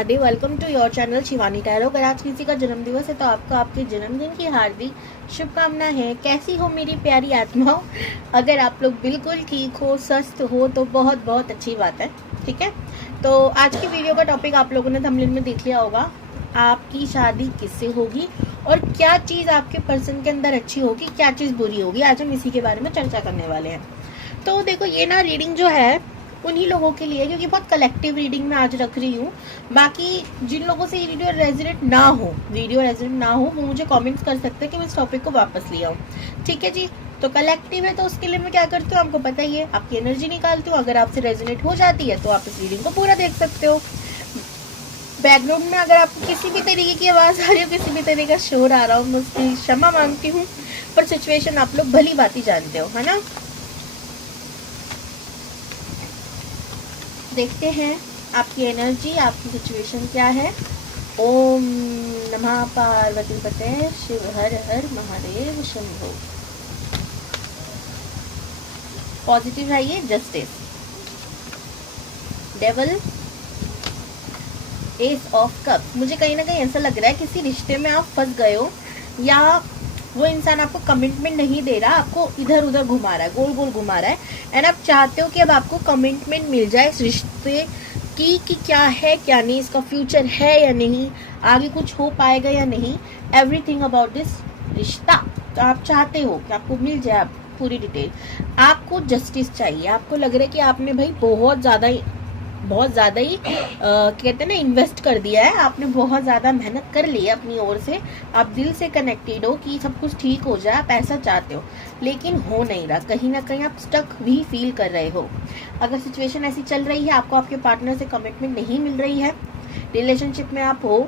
Mahadev. Welcome to your channel Shivani tarot. अगर आज किसी का जन्मदिवस है तो आपको आपके जन्मदिन की हार्दिक शुभकामनाएं हैं। कैसी हो मेरी प्यारी आत्माओं? अगर आप लोग बिल्कुल ठीक हो, स्वस्थ हो तो बहुत बहुत अच्छी बात है। ठीक है, तो आज की वीडियो का टॉपिक आप लोगों ने थंबनेल में देख लिया होगा। आपकी शादी किससे होगी और क्या चीज़ आपके पर्सन के अंदर अच्छी होगी, क्या चीज़ बुरी होगी, आज हम इसी के बारे में चर्चा करने वाले हैं। तो देखो, ये ना रीडिंग जो है उन्हीं लोगों के लिए, क्योंकि बहुत कलेक्टिव रीडिंग में आज रख रही हूँ। बाकी जिन लोगों से ये वीडियो रेजोनेट ना हो वो मुझे कमेंट्स कर सकते हैं कि मैं इस टॉपिक को वापस ले आऊँ। ठीक है जी, तो कलेक्टिव है तो उसके लिए मैं क्या करती हूँ आपको पता ही है, आपकी एनर्जी निकालती हूँ। अगर आपसे रेजोनेट हो जाती है तो आप इस रीडिंग को पूरा देख सकते हो। बैकग्राउंड में अगर आपको किसी भी तरीके की आवाज़ आ रही हो, किसी भी तरीके का शोर आ रहा हो, मैं उसकी क्षमा मांगती हूँ, पर सिचुएशन आप लोग भली बात जानते हो, है ना। देखते हैं आपकी एनर्जी, आपकी सिचुएशन क्या है। ओम नमः पार्वती पते शिव हर हर महादेव शंभो। पॉजिटिव है ये, justice, devil, S of cup. मुझे कहीं ना कहीं ऐसा लग रहा है किसी रिश्ते में आप फंस गए हो, या वो इंसान आपको कमिटमेंट नहीं दे रहा, आपको इधर उधर घुमा रहा है, गोल गोल घुमा रहा है, एंड आप चाहते हो कि अब आपको कमिटमेंट मिल जाए इस रिश्ते की, कि क्या है क्या नहीं, इसका फ्यूचर है या नहीं, आगे कुछ हो पाएगा या नहीं, एवरीथिंग अबाउट दिस रिश्ता। तो आप चाहते हो कि आपको मिल जाए आप पूरी डिटेल। आपको जस्टिस चाहिए। आपको लग रहा है कि आपने भाई बहुत ज़्यादा ही कहते हैं ना, इन्वेस्ट कर दिया है, आपने बहुत ज़्यादा मेहनत कर ली है अपनी ओर से, आप दिल से कनेक्टेड हो कि सब कुछ ठीक हो जाए, आप ऐसा चाहते हो, लेकिन हो नहीं रहा। कहीं ना कहीं आप स्टक भी फील कर रहे हो। अगर सिचुएशन ऐसी चल रही है, आपको आपके पार्टनर से कमिटमेंट नहीं मिल रही है, रिलेशनशिप में आप हो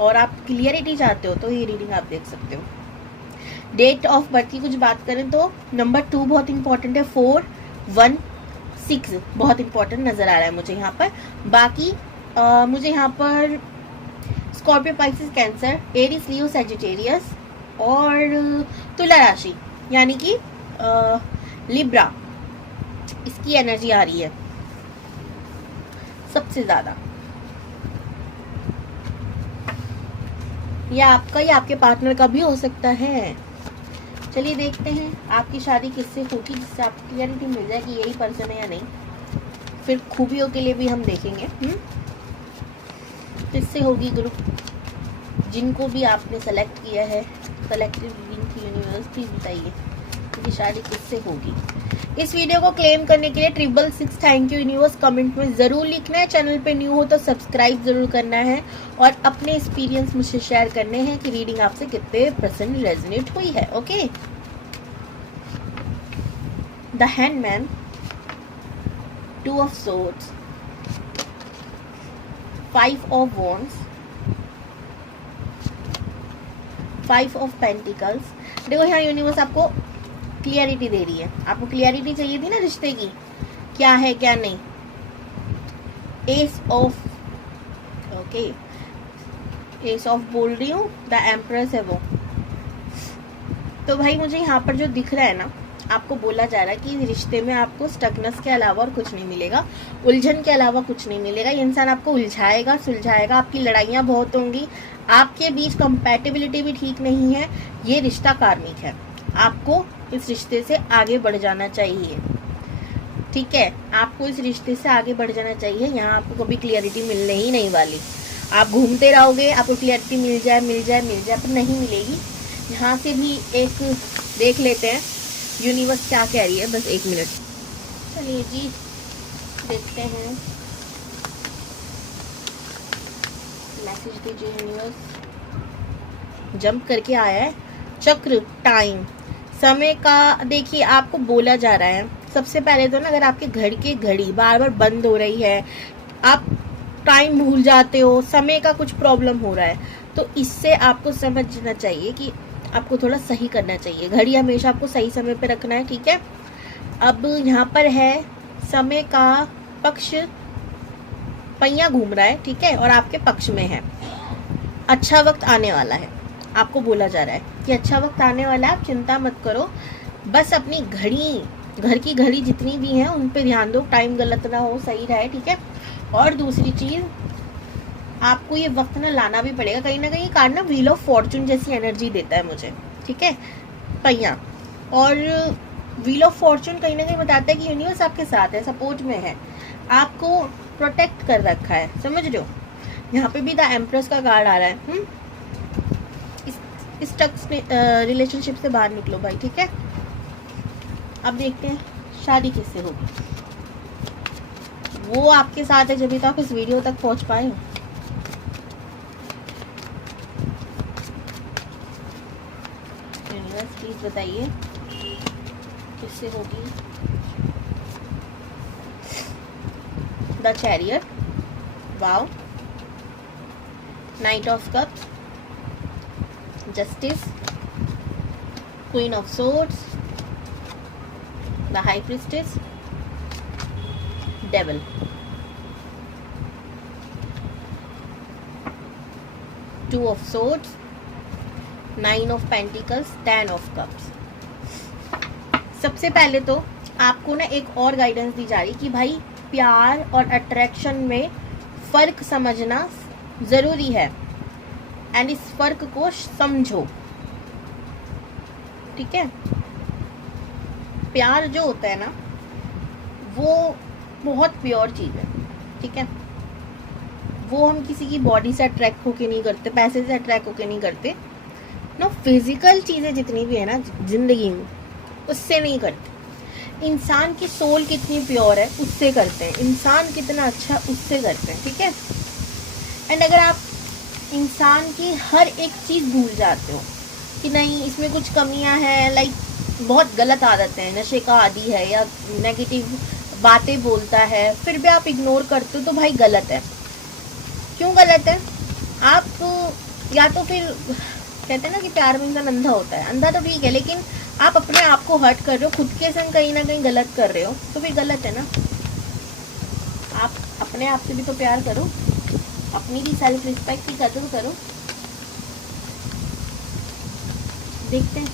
और आप क्लियरिटी चाहते हो, तो ये रीडिंग आप देख सकते हो। डेट ऑफ बर्थ की कुछ बात करें तो नंबर 2 बहुत इंपॉर्टेंट है, 4, 1, 6 बहुत इंपॉर्टेंट नजर आ रहा है मुझे यहाँ पर। बाकी मुझे यहाँ पर स्कॉर्पियो, पाइसेस, कैंसर, एरीज, लियो, सैजिटेरियस और तुला राशि यानी कि लिब्रा, इसकी एनर्जी आ रही है सबसे ज्यादा। या आपका या आपके पार्टनर का भी हो सकता है। चलिए देखते हैं आपकी शादी किससे होगी, जिससे आपको क्लियरिटी मिल जाए कि यही पर्सन है या नहीं। फिर खूबियों के लिए भी हम देखेंगे किससे होगी ग्रुप, जिनको भी आपने सेलेक्ट किया है कलेक्टिव रीडिंग की यूनिवर्स, प्लीज बताइए कि शादी किससे होगी। इस वीडियो को क्लेम करने के लिए 666 थैंक यू यूनिवर्स कमेंट में जरूर लिखना है। चैनल पे न्यू हो तो सब्सक्राइब जरूर करना है और अपने एक्सपीरियंस मुझसे शेयर करने हैं कि रीडिंग आपसे कितने % रेजोनेट हुई है। Okay, the handman, 2 of swords, 5 of wands, 5 of pentacles. देखो यहाँ यूनिवर्स आपको क्लियरिटी दे रही है। आपको क्लियरिटी चाहिए थी ना रिश्ते की, क्या है क्या नहीं। S of, okay, S of बोल रही हूँ, द एम्प्रेस है वो। तो भाई मुझे यहाँ पर जो दिख रहा है ना, आपको बोला जा रहा है कि रिश्ते में आपको स्टकनेस के अलावा और कुछ नहीं मिलेगा, उलझन के अलावा कुछ नहीं मिलेगा। ये इंसान आपको उलझाएगा, सुलझाएगा, आपकी लड़ाइयाँ बहुत होंगी, आपके बीच कंपैटिबिलिटी भी ठीक नहीं है। ये रिश्ता कार्मिक है, आपको इस रिश्ते से आगे बढ़ जाना चाहिए। ठीक है, आपको इस रिश्ते से आगे बढ़ जाना चाहिए। यहाँ आपको कभी क्लियरिटी मिलने ही नहीं वाली। आप घूमते रहोगे, आपको क्लियरिटी मिल जाए पर नहीं मिलेगी। यहाँ से भी एक देख लेते हैं यूनिवर्स क्या कह रही है, बस 1 मिनट। चलिए जी देखते हैं, मैसेज दीजिए यूनिवर्स। जंप करके आया है चक्र, टाइम, समय का। देखिए आपको बोला जा रहा है सबसे पहले तो ना, अगर आपके घर की घड़ी बार बार बंद हो रही है, आप टाइम भूल जाते हो, समय का कुछ प्रॉब्लम हो रहा है, तो इससे आपको समझना चाहिए कि आपको थोड़ा सही करना चाहिए। घड़ी हमेशा आपको सही समय पे रखना है। ठीक है, अब यहाँ पर है समय का पक्ष, पहिया घूम रहा है, ठीक है, और आपके पक्ष में है। अच्छा वक्त आने वाला है, आपको बोला जा रहा है कि अच्छा वक्त आने वाला है, आप चिंता मत करो, बस अपनी घड़ी, घर की घड़ी जितनी भी हैं उन पे ध्यान दो, टाइम गलत ना हो, सही रहे। ठीक है, और दूसरी चीज़ आपको ये वक्त ना लाना भी पड़ेगा। कहीं ना कहीं कार्ड ना व्हील ऑफ फॉर्चून जैसी एनर्जी देता है मुझे, ठीक है, पहिया। और व्हील ऑफ फॉर्चून कहीं ना कहीं बताता है कि यूनिवर्स आपके साथ है, सपोर्ट में है, आपको प्रोटेक्ट कर रखा है, समझ रहे हो। यहाँ पे भी द एम्प्रेस का कार्ड आ रहा है। इस टक्स रिलेशनशिप से बाहर निकलो भाई, ठीक है। अब देखते हैं शादी किससे होगी। वो आपके साथ है जब तो आप इस वीडियो तक पहुंच पाए हो। यूनिवर्स प्लीज बताइए किससे होगी। The chariot, wow, night of cups, justice, queen of swords, the high priestess, devil. Two of swords, nine of pentacles, 10 of cups. सबसे पहले तो आपको ना एक और गाइडेंस दी जा रही कि भाई प्यार और अट्रैक्शन में फर्क समझना जरूरी है एंड इस फर्क को समझो, ठीक है। प्यार जो होता है ना वो बहुत प्योर चीज है, ठीक है। वो हम किसी की बॉडी से अट्रैक्ट होके नहीं करते, पैसे से अट्रैक्ट होके नहीं करते ना, फिजिकल चीजें जितनी भी है ना जिंदगी में उससे नहीं करते। इंसान की सोल कितनी प्योर है उससे करते हैं, इंसान कितना अच्छा उससे करते हैं, ठीक है। एंड अगर आप इंसान की हर एक चीज़ भूल जाते हो कि नहीं इसमें कुछ कमियां हैं, लाइक बहुत गलत आदत है, नशे का आदी है या नेगेटिव बातें बोलता है, फिर भी आप इग्नोर करते हो, तो भाई गलत है। क्यों गलत है? आप या तो फिर कहते हैं ना कि प्यार में इंसान अंधा होता है, अंधा तो ठीक है, लेकिन आप अपने आप को हर्ट कर रहे हो, खुद के संग कहीं ना कहीं गलत कर रहे हो, तो फिर गलत है ना। आप अपने आप से भी तो प्यार करो, अपनी भी सेल्फ रिस्पेक्ट की कदर करो। देखते हैं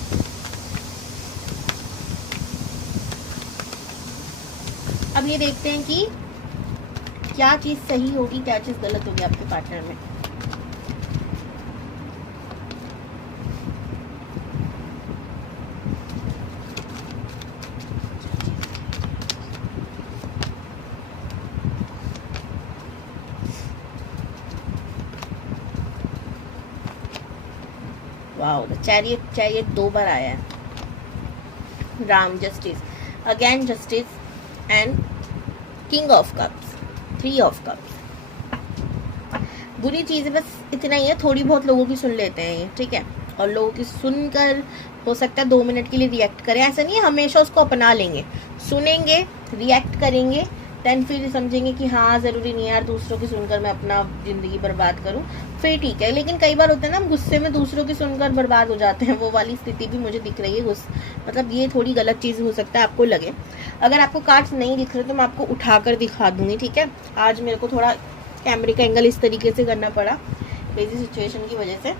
अब ये देखते हैं कि क्या चीज सही होगी, क्या चीज गलत होगी आपके पार्टनर में। वाओ, द चैरियट, चैरियट 2 बार आया है। Ram, justice, again justice and king of cups, 3 of cups. बुरी चीज़ है बस इतना ही है, थोड़ी बहुत लोगों की सुन लेते हैं ये, ठीक है। और लोगों की सुनकर हो सकता है 2 मिनट के लिए रिएक्ट करें, ऐसा नहीं है हमेशा उसको अपना लेंगे, सुनेंगे, रिएक्ट करेंगे, देन फिर समझेंगे कि हाँ ज़रूरी नहीं है यार दूसरों की सुनकर मैं अपना ज़िंदगी बर्बाद करूँ, फिर ठीक है। लेकिन कई बार होता है ना हम गुस्से में दूसरों की सुनकर बर्बाद हो जाते हैं, वो वाली स्थिति भी मुझे दिख रही है। मतलब ये थोड़ी गलत चीज़ हो सकता है आपको लगे। अगर आपको कार्ड्स नहीं दिख रहे तो मैं आपको उठाकर दिखा दूंगी, ठीक है। आज मेरे को थोड़ा कैमरे का एंगल इस तरीके से करना पड़ा बिजी सिचुएशन की वजह से,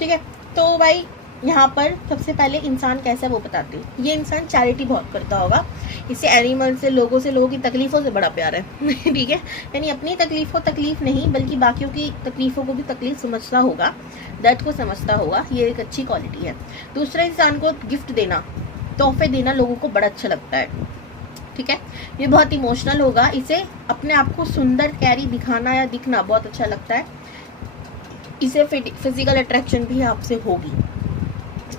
ठीक है। तो भाई यहाँ पर सबसे पहले इंसान कैसा है वो बताती हूँ। ये इंसान चैरिटी बहुत करता होगा, इसे एनिमल से, लोगों की तकलीफ़ों से बड़ा प्यार है ठीक है। यानी अपनी तकलीफ को तकलीफ नहीं बल्कि बाकियों की तकलीफ़ों को भी तकलीफ समझता होगा, दर्द को समझता होगा, ये एक अच्छी क्वालिटी है। दूसरा, इंसान को गिफ्ट देना, तोहफे देना लोगों को बड़ा अच्छा लगता है, ठीक है। ये बहुत इमोशनल होगा, इसे अपने आप को सुंदर कैरी दिखाना या दिखना बहुत अच्छा लगता है। इसे फिजिकल अट्रैक्शन भी आपसे होगी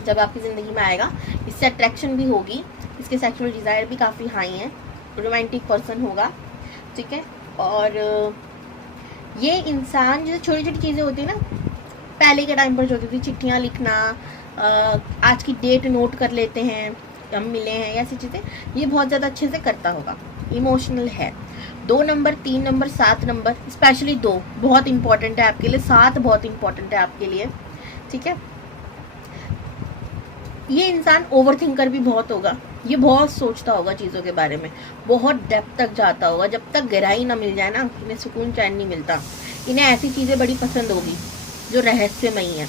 जब आपकी ज़िंदगी में आएगा, इससे अट्रैक्शन भी होगी, इसके सेक्सुअल डिज़ायर भी काफ़ी हाई हैं, रोमांटिक पर्सन होगा, ठीक है। और ये इंसान जो छोटी छोटी चीज़ें होती है ना, पहले के टाइम पर जो होती थी, चिट्ठियाँ लिखना, आज की डेट नोट कर लेते हैं, हम मिले हैं, ऐसी चीज़ें, ये बहुत ज़्यादा अच्छे से करता होगा, इमोशनल है। 2 नंबर, 3 नंबर, 7 नंबर, स्पेशली 2 बहुत इंपॉर्टेंट है आपके लिए, 7 बहुत इंपॉर्टेंट है आपके लिए, ठीक है। ये इंसान ओवर थिंकर भी बहुत होगा, ये बहुत सोचता होगा चीज़ों के बारे में, बहुत डेप्थ तक जाता होगा। जब तक गहराई ना मिल जाए ना, इन्हें सुकून चैन नहीं मिलता। इन्हें ऐसी चीज़ें बड़ी पसंद होगी जो रहस्यमयी है।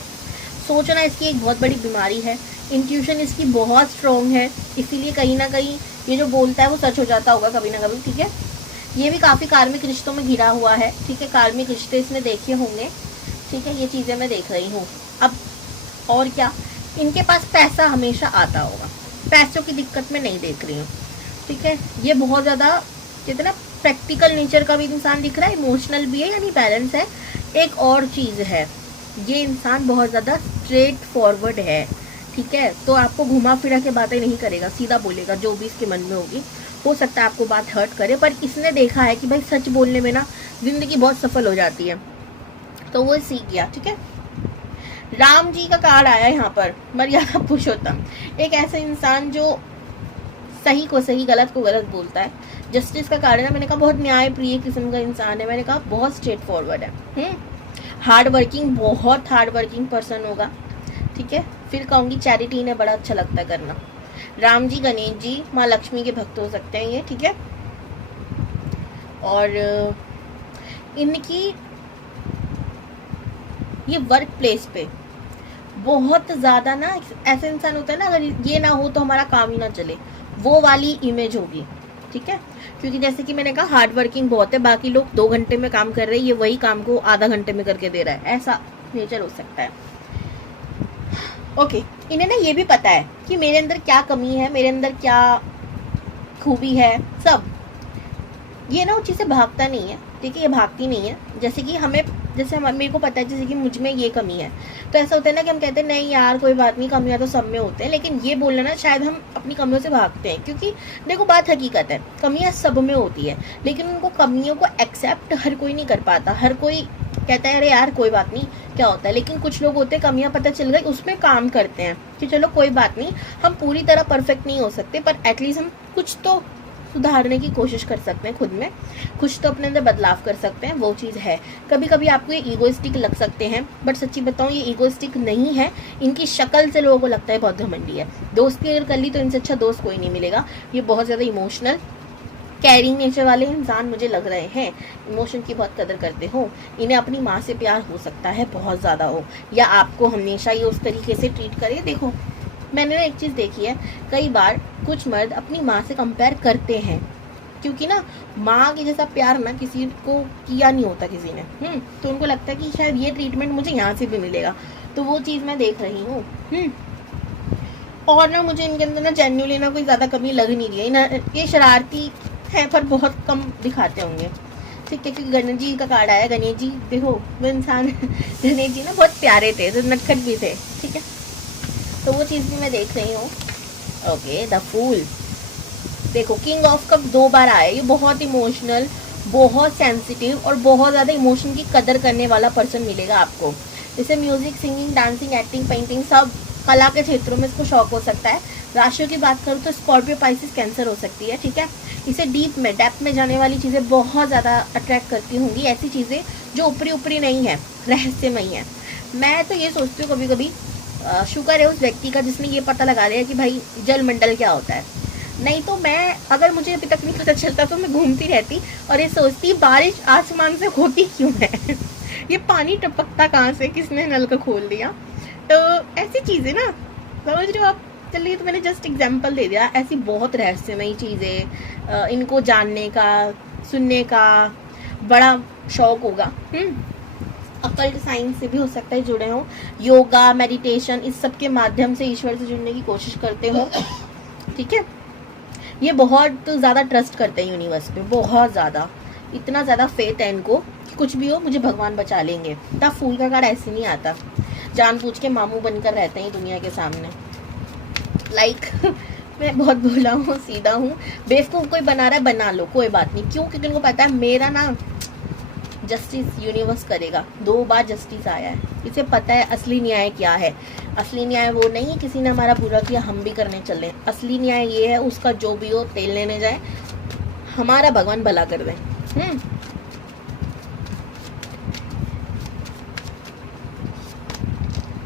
सोचना इसकी एक बहुत बड़ी बीमारी है, इंट्यूशन इसकी बहुत स्ट्रॉन्ग है, इसीलिए कहीं ना कहीं ये जो बोलता है वो सच हो जाता होगा कभी ना कभी, ठीक है। ये भी काफी कार्मिक रिश्तों में घिरा हुआ है, ठीक है, कार्मिक रिश्ते इसने देखे होंगे, ठीक है, ये चीजें मैं देख रही हूँ। अब और क्या, इनके पास पैसा हमेशा आता होगा, पैसों की दिक्कत में नहीं देख रही हूँ, ठीक है। ये बहुत ज्यादा कितना प्रैक्टिकल नेचर का भी इंसान दिख रहा है, इमोशनल भी है, यानी बैलेंस है। एक और चीज है, ये इंसान बहुत ज्यादा स्ट्रेट फॉरवर्ड है, ठीक है, तो आपको घुमा फिरा के बातें नहीं करेगा, सीधा बोलेगा जो भी इसके मन में होगी। हो सकता है आपको बात हर्ट करे, पर इसने देखा है कि भाई सच बोलने में ना जिंदगी बहुत सफल हो जाती है, तो वो सीख गया, ठीक है। राम जी का कार्ड आया यहाँ पर, मर्यादा पुरुषोत्तम, एक ऐसा इंसान जो सही को सही, गलत को गलत बोलता है। जस्टिस का कार्ड है ना, मैंने कहा बहुत न्याय प्रिय किस्म का इंसान है, मैंने कहा बहुत स्ट्रेट फॉरवर्ड है, हार्ड वर्किंग, बहुत हार्ड वर्किंग पर्सन होगा, ठीक है। फिर कहूंगी चैरिटी इन्हें बड़ा अच्छा लगता है करना। राम जी, गणेश जी, माँ लक्ष्मी के भक्त हो सकते हैं ये, ठीक है। और इनकी ये वर्क प्लेस पे बहुत ज्यादा ना, ऐसे इंसान होता है ना, अगर ये ना हो तो हमारा काम ही ना चले, वो वाली इमेज होगी, ठीक है। क्योंकि जैसे कि मैंने कहा हार्ड वर्किंग बहुत है, बाकी लोग 2 घंटे में काम कर रहे हैं, ये वही काम को आधा घंटे में करके दे रहा है, ऐसा नेचर हो सकता है। ओके, इन्हें ना ये भी पता है कि मेरे अंदर क्या कमी है, मेरे अंदर क्या खूबी है, सब। ये ना उस चीज से भागता नहीं है, ठीक है, ये भागती नहीं है। जैसे कि हमें, जैसे मेरे को पता है जैसे कि मुझ में ये कमी है, तो ऐसा होता है ना कि हम कहते हैं नहीं यार कोई बात नहीं, कमियां तो सब में होते हैं, लेकिन ये बोलना ना शायद हम अपनी कमियों से भागते हैं, क्योंकि देखो बात हकीकत है, कमियां सब में होती है, लेकिन उनको कमियों को एक्सेप्ट हर कोई नहीं कर पाता। हर कोई कहता है अरे यार कोई बात नहीं, क्या होता है, लेकिन कुछ लोग होते हैं कमियां पता चल गई उसमें काम करते हैं कि चलो कोई बात नहीं, हम पूरी तरह परफेक्ट नहीं हो सकते, पर एटलीस्ट हम कुछ तो सुधारने की कोशिश कर सकते हैं खुद में, कुछ तो अपने अंदर बदलाव कर सकते हैं, वो चीज़ है। कभी कभी आपको ये ईगोइस्टिक लग सकते हैं, बट सच्ची बताऊं ये ईगोइस्टिक नहीं है, इनकी शक्ल से लोगों को लगता है बहुत घमंडी है। दोस्ती अगर कर ली तो इनसे अच्छा दोस्त कोई नहीं मिलेगा। ये बहुत ज़्यादा इमोशनल कैरिंग नेचर वाले इंसान मुझे लग रहे हैं, इमोशन की बहुत कदर करते हो। इन्हें अपनी माँ से प्यार हो सकता है बहुत ज़्यादा हो, या आपको हमेशा ये उस तरीके से ट्रीट करे। देखो मैंने ना एक चीज़ देखी है, कई बार कुछ मर्द अपनी माँ से कंपेयर करते हैं, क्योंकि ना माँ के जैसा प्यार ना किसी को किया नहीं होता किसी ने, तो उनको लगता है कि शायद ये ट्रीटमेंट मुझे यहाँ से भी मिलेगा, तो वो चीज़ मैं देख रही हूँ। और ना मुझे इनके अंदर ना जेन्युइनली ना कोई ज़्यादा कमी लग नहीं रही है, ये शरारती है पर बहुत कम दिखाते होंगे, ठीक है। क्योंकि गणेश जी का कार्ड आया, गणेश जी देखो वो इंसान गणेश जी ना बहुत प्यारे थे, तो नटखट भी थे, ठीक है, तो वो चीज़ भी मैं देख रही हूँ। ओके, द फूल, देखो किंग ऑफ कप 2 बार आया, ये बहुत इमोशनल, बहुत सेंसिटिव और बहुत ज़्यादा इमोशन की कदर करने वाला पर्सन मिलेगा आपको। जैसे music, singing, dancing, acting, painting, सब कला के क्षेत्रों में इसको शौक हो सकता है। राशियों की बात करूँ तो स्कॉर्पियो, पाइसिस, कैंसर हो सकती है, ठीक है। इसे डीप में, डेप्थ में जाने वाली चीज़ें बहुत ज़्यादा अट्रैक्ट करती होंगी, ऐसी चीज़ें जो ऊपरी ऊपरी नहीं है, रहस्यमयी है। मैं तो ये सोचती हूँ कभी कभी शुक्र है उस व्यक्ति का जिसने ये पता लगा लिया कि भाई जल मंडल क्या होता है, नहीं तो मैं, अगर मुझे अभी तक नहीं पता चलता तो मैं घूमती रहती और ये सोचती बारिश आसमान से होती क्यों है ये पानी टपकता कहाँ से, किसने नल का खोल दिया। तो ऐसी चीज़ें ना, समझ रहे हो आप। चलिए, तो मैंने जस्ट एग्जाम्पल दे दिया, ऐसी बहुत रहस्यमयी चीज़ें, इनको जानने का, सुनने का बड़ा शौक होगा। अकल्ट साइंस से भी हो सकता है जुड़े हो, योगा, मेडिटेशन, इस सब के माध्यम से ईश्वर से जुड़ने की कोशिश करते हो, ठीक है। ये बहुत ज़्यादा ट्रस्ट करते हैं यूनिवर्स पे, बहुत ज़्यादा, इतना ज़्यादा फेथ है इनको कि कुछ भी हो मुझे भगवान बचा लेंगे। तब फूल का कार्ड ऐसे नहीं आता, जानबूझ के मामू बनकर रहते हैं दुनिया के सामने। मैं बहुत भोला हूँ, सीधा हूँ, बेवकूफ़ कोई बना रहा है बना लो, कोई बात नहीं। क्यों? क्योंकि उनको पता है मेरा ना जस्टिस यूनिवर्स करेगा। 2 बार जस्टिस आया है, इसे पता है असली न्याय क्या है। असली न्याय वो नहीं है किसी ने हमारा बुरा किया हम भी करने चले, असली न्याय ये है उसका जो भी हो तेल लेने जाए, हमारा भगवान भला कर दे।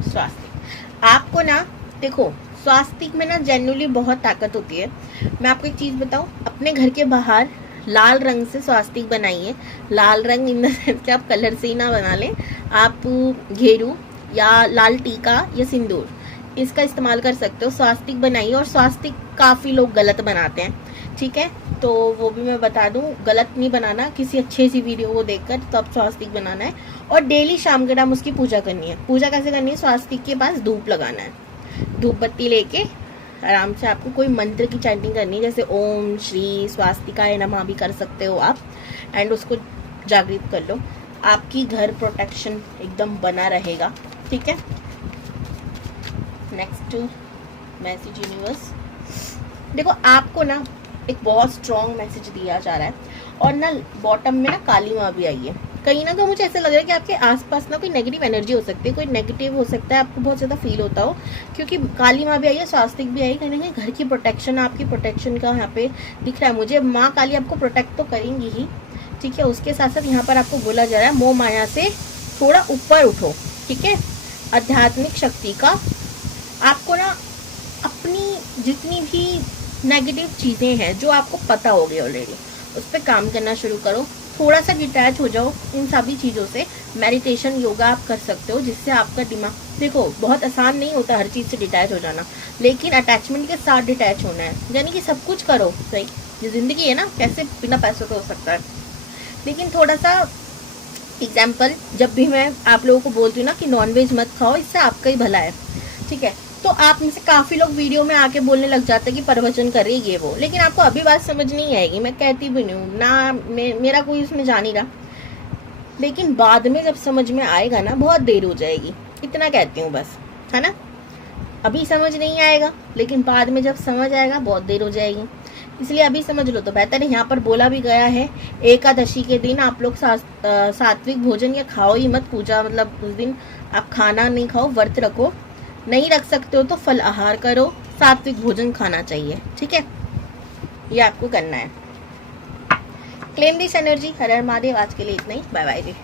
स्वास्थ्य, आपको ना देखो स्वास्थ्य में ना जेन्युइनली बहुत ताकत होती है। मैं आपको एक चीज़ बताऊं, अपने घर के बाहर लाल रंग से स्वास्तिक बनाइए। लाल रंग इन द सेंस कि आप कलर से ही ना बना लें, आप घेरू या लाल टीका या सिंदूर इसका इस्तेमाल कर सकते हो। स्वास्तिक बनाइए, और स्वास्तिक काफ़ी लोग गलत बनाते हैं, ठीक है। तो वो भी मैं बता दूं, गलत नहीं बनाना, किसी अच्छी सी वीडियो को देखकर तब स्वास्तिक बनाना है। और डेली शाम के टाइम उसकी पूजा करनी है। पूजा कैसे करनी है? स्वास्तिक के पास धूप लगाना है, धूप बत्ती लेके आराम से आपको कोई मंत्र की चैंटिंग करनी है, जैसे ओम श्री स्वास्तिकाय नमः भी कर सकते हो आप, एंड उसको जागृत कर लो। आपकी घर प्रोटेक्शन एकदम बना रहेगा, ठीक है। नेक्स्ट मैसेज यूनिवर्स, देखो आपको ना एक बहुत स्ट्रॉन्ग मैसेज दिया जा रहा है, और ना बॉटम में ना काली माँ भी आई है। कहीं ना कहीं मुझे ऐसा लग रहा है कि आपके आसपास ना कोई नेगेटिव एनर्जी हो सकती है, कोई नेगेटिव हो सकता है, आपको बहुत ज़्यादा फील होता हो, क्योंकि काली माँ भी आई है, स्वास्तिक भी आई है। कहीं ना कहीं घर की प्रोटेक्शन, आपकी प्रोटेक्शन का यहाँ पे दिख रहा है मुझे। माँ काली आपको प्रोटेक्ट तो करेंगी ही, ठीक है। उसके साथ साथ यहाँ पर आपको बोला जा रहा है मोह माया से थोड़ा ऊपर उठो, ठीक है। आध्यात्मिक शक्ति का आपको ना अपनी जितनी भी नेगेटिव चीज़ें हैं जो आपको पता हो गई ऑलरेडी, उस पर काम करना शुरू करो। थोड़ा सा डिटैच हो जाओ इन सभी चीज़ों से। मेडिटेशन योगा आप कर सकते हो, जिससे आपका दिमाग, देखो बहुत आसान नहीं होता हर चीज़ से डिटैच हो जाना, लेकिन अटैचमेंट के साथ डिटैच होना है। यानी कि सब कुछ करो सही, ये ज़िंदगी है ना, कैसे बिना पैसों के हो सकता है। लेकिन थोड़ा सा एग्जाम्पल, जब भी मैं आप लोगों को बोलती हूँ ना कि नॉनवेज मत खाओ, इससे आपका ही भला है, ठीक है। तो आप में से काफ़ी लोग वीडियो में आके बोलने लग जाते हैं कि प्रवचन कर रही ये वो, लेकिन आपको अभी बात समझ नहीं आएगी। मैं कहती भी नहीं हूँ ना, मेरा कोई इसमें जा नहीं रहा, लेकिन बाद में जब समझ में आएगा ना बहुत देर हो जाएगी, इतना कहती हूँ बस, है ना। अभी समझ नहीं आएगा, लेकिन बाद में जब समझ आएगा बहुत देर हो जाएगी, इसलिए अभी समझ लो तो बेहतर है। यहाँ पर बोला भी गया है एकादशी के दिन आप लोग सात्विक भोजन या खाओ ही मत। पूजा मतलब उस दिन आप खाना नहीं खाओ, व्रत रखो। नहीं रख सकते हो तो फल आहार करो, सात्विक भोजन खाना चाहिए, ठीक है। ये आपको करना है। Claim this energy. Har Har Mahadev. आज के लिए इतना ही, बाय बाय जी।